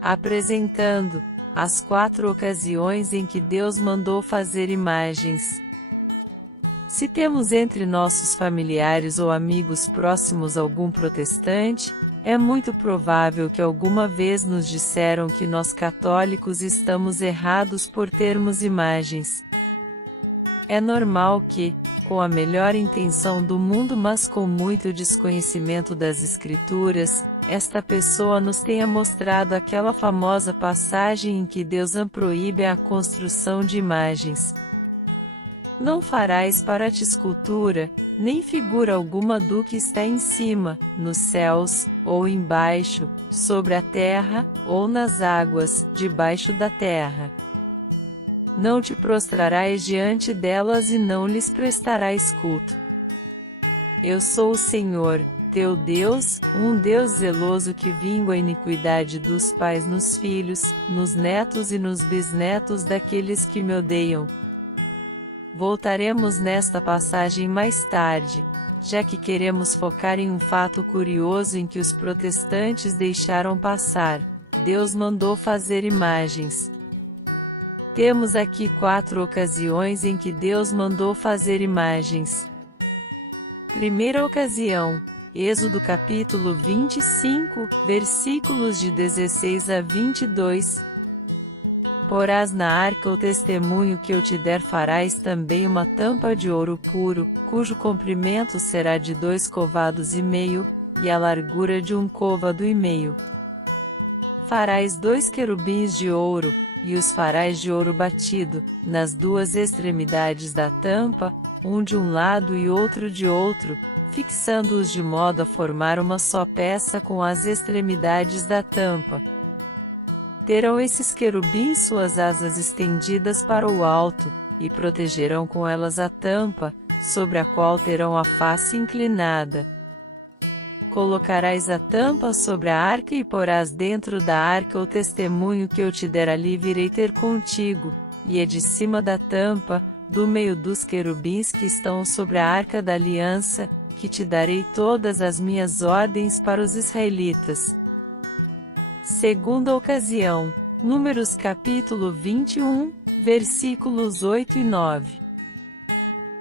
apresentando as 4 ocasiões em que Deus mandou fazer imagens. Se temos entre nossos familiares ou amigos próximos algum protestante, é muito provável que alguma vez nos disseram que nós católicos estamos errados por termos imagens. É normal que, com a melhor intenção do mundo mas com muito desconhecimento das Escrituras, esta pessoa nos tenha mostrado aquela famosa passagem em que Deus proíbe a construção de imagens. Não farás para ti escultura, nem figura alguma do que está em cima, nos céus, ou embaixo, sobre a terra, ou nas águas, debaixo da terra. Não te prostrarás diante delas e não lhes prestarás culto. Eu sou o Senhor, teu Deus, um Deus zeloso que vinga a iniquidade dos pais nos filhos, nos netos e nos bisnetos daqueles que me odeiam. Voltaremos nesta passagem mais tarde, já que queremos focar em um fato curioso em que os protestantes deixaram passar: Deus mandou fazer imagens. Temos aqui 4 ocasiões em que Deus mandou fazer imagens. Primeira ocasião, Êxodo capítulo 25, versículos de 16 a 22. Porás na arca o testemunho que eu te der, farás também uma tampa de ouro puro, cujo comprimento será de 2 covados e meio, e a largura de 1 côvado e meio. Farás 2 querubins de ouro, e os farás de ouro batido, nas 2 extremidades da tampa, um de um lado e outro de outro, fixando-os de modo a formar uma só peça com as extremidades da tampa. Terão esses querubins suas asas estendidas para o alto, e protegerão com elas a tampa, sobre a qual terão a face inclinada. Colocarás a tampa sobre a arca e porás dentro da arca o testemunho que eu te der, ali virei ter contigo, e é de cima da tampa, do meio dos querubins que estão sobre a arca da aliança, que te darei todas as minhas ordens para os israelitas. Segunda ocasião, Números capítulo 21, versículos 8 e 9.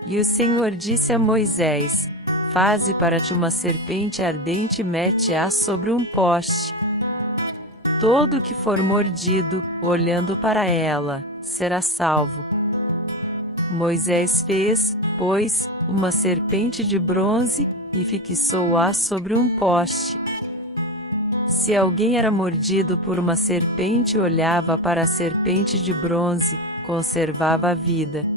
E o Senhor disse a Moisés: Faze para ti uma serpente ardente e mete-a sobre um poste. Todo que for mordido, olhando para ela, será salvo. Moisés fez, pois, uma serpente de bronze, e fixou-a sobre um poste. Se alguém era mordido por uma serpente e olhava para a serpente de bronze, conservava a vida.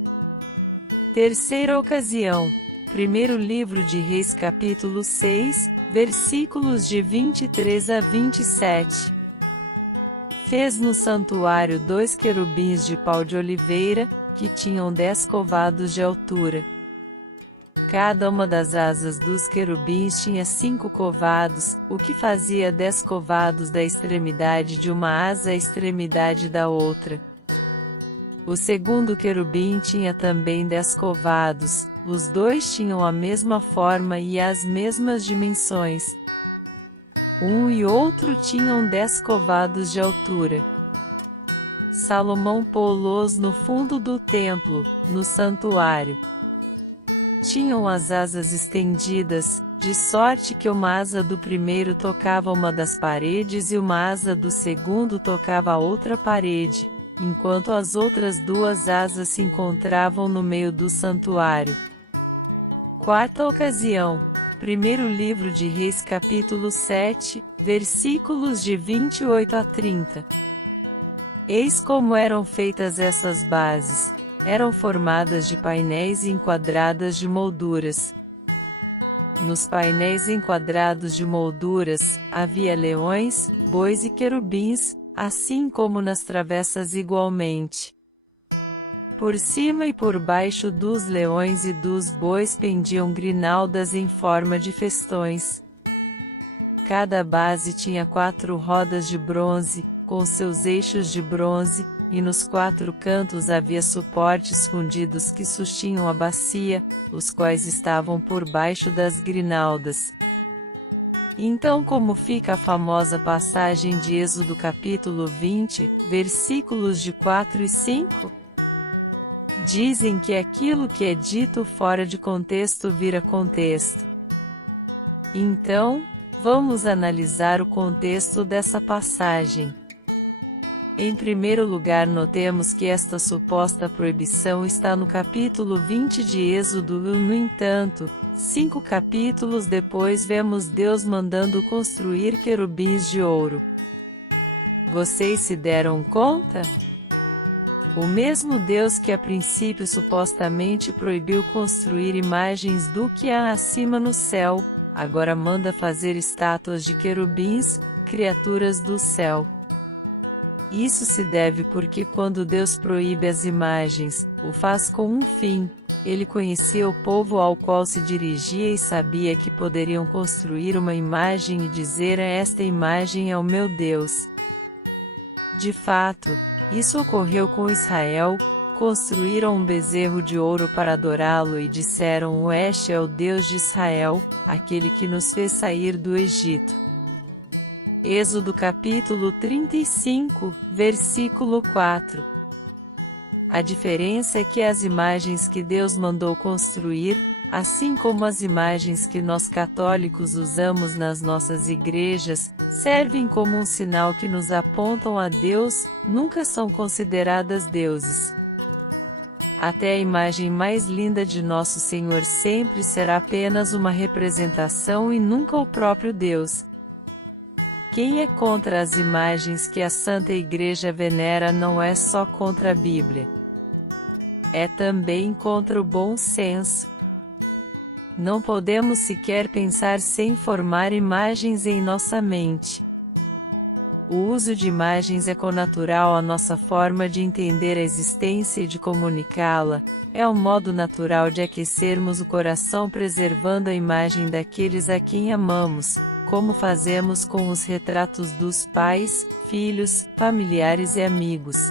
Terceira ocasião, primeiro livro de Reis capítulo 6, versículos de 23 a 27. Fez no santuário 2 querubins de pau de oliveira, que tinham 10 covados de altura. Cada uma das asas dos querubins tinha 5 covados, o que fazia 10 covados da extremidade de uma asa à extremidade da outra. O segundo querubim tinha também 10 covados, os 2 tinham a mesma forma e as mesmas dimensões. Um e outro tinham 10 covados de altura. Salomão pô-los no fundo do templo, no santuário. Tinham as asas estendidas, de sorte que uma asa do primeiro tocava uma das paredes e uma asa do segundo tocava a outra parede, enquanto as outras 2 asas se encontravam no meio do santuário. Quarta ocasião, primeiro livro de Reis capítulo 7, versículos de 28 a 30. Eis como eram feitas essas bases. Eram formadas de painéis enquadradas de molduras. Nos painéis enquadrados de molduras, havia leões, bois e querubins, assim como nas travessas igualmente. Por cima e por baixo dos leões e dos bois pendiam grinaldas em forma de festões. Cada base tinha 4 rodas de bronze, com seus eixos de bronze, e nos 4 cantos havia suportes fundidos que sustinham a bacia, os quais estavam por baixo das grinaldas. Então, como fica a famosa passagem de Êxodo capítulo 20, versículos de 4 e 5? Dizem que aquilo que é dito fora de contexto vira contexto. Então, vamos analisar o contexto dessa passagem. Em primeiro lugar, notemos que esta suposta proibição está no capítulo 20 de Êxodo. No entanto, 5 capítulos depois vemos Deus mandando construir querubins de ouro. Vocês se deram conta? O mesmo Deus que a princípio supostamente proibiu construir imagens do que há acima no céu, agora manda fazer estátuas de querubins, criaturas do céu. Isso se deve porque quando Deus proíbe as imagens, o faz com um fim. Ele conhecia o povo ao qual se dirigia e sabia que poderiam construir uma imagem e dizer: esta imagem é o meu Deus. De fato, isso ocorreu com Israel. Construíram um bezerro de ouro para adorá-lo e disseram: este é o Deus de Israel, aquele que nos fez sair do Egito. Êxodo capítulo 35, versículo 4. A diferença é que as imagens que Deus mandou construir, assim como as imagens que nós católicos usamos nas nossas igrejas, servem como um sinal que nos apontam a Deus, nunca são consideradas deuses. Até a imagem mais linda de Nosso Senhor sempre será apenas uma representação e nunca o próprio Deus. Quem é contra as imagens que a Santa Igreja venera não é só contra a Bíblia. É também contra o bom senso. Não podemos sequer pensar sem formar imagens em nossa mente. O uso de imagens é connatural à nossa forma de entender a existência e de comunicá-la, é um modo natural de aquecermos o coração preservando a imagem daqueles a quem amamos, como fazemos com os retratos dos pais, filhos, familiares e amigos.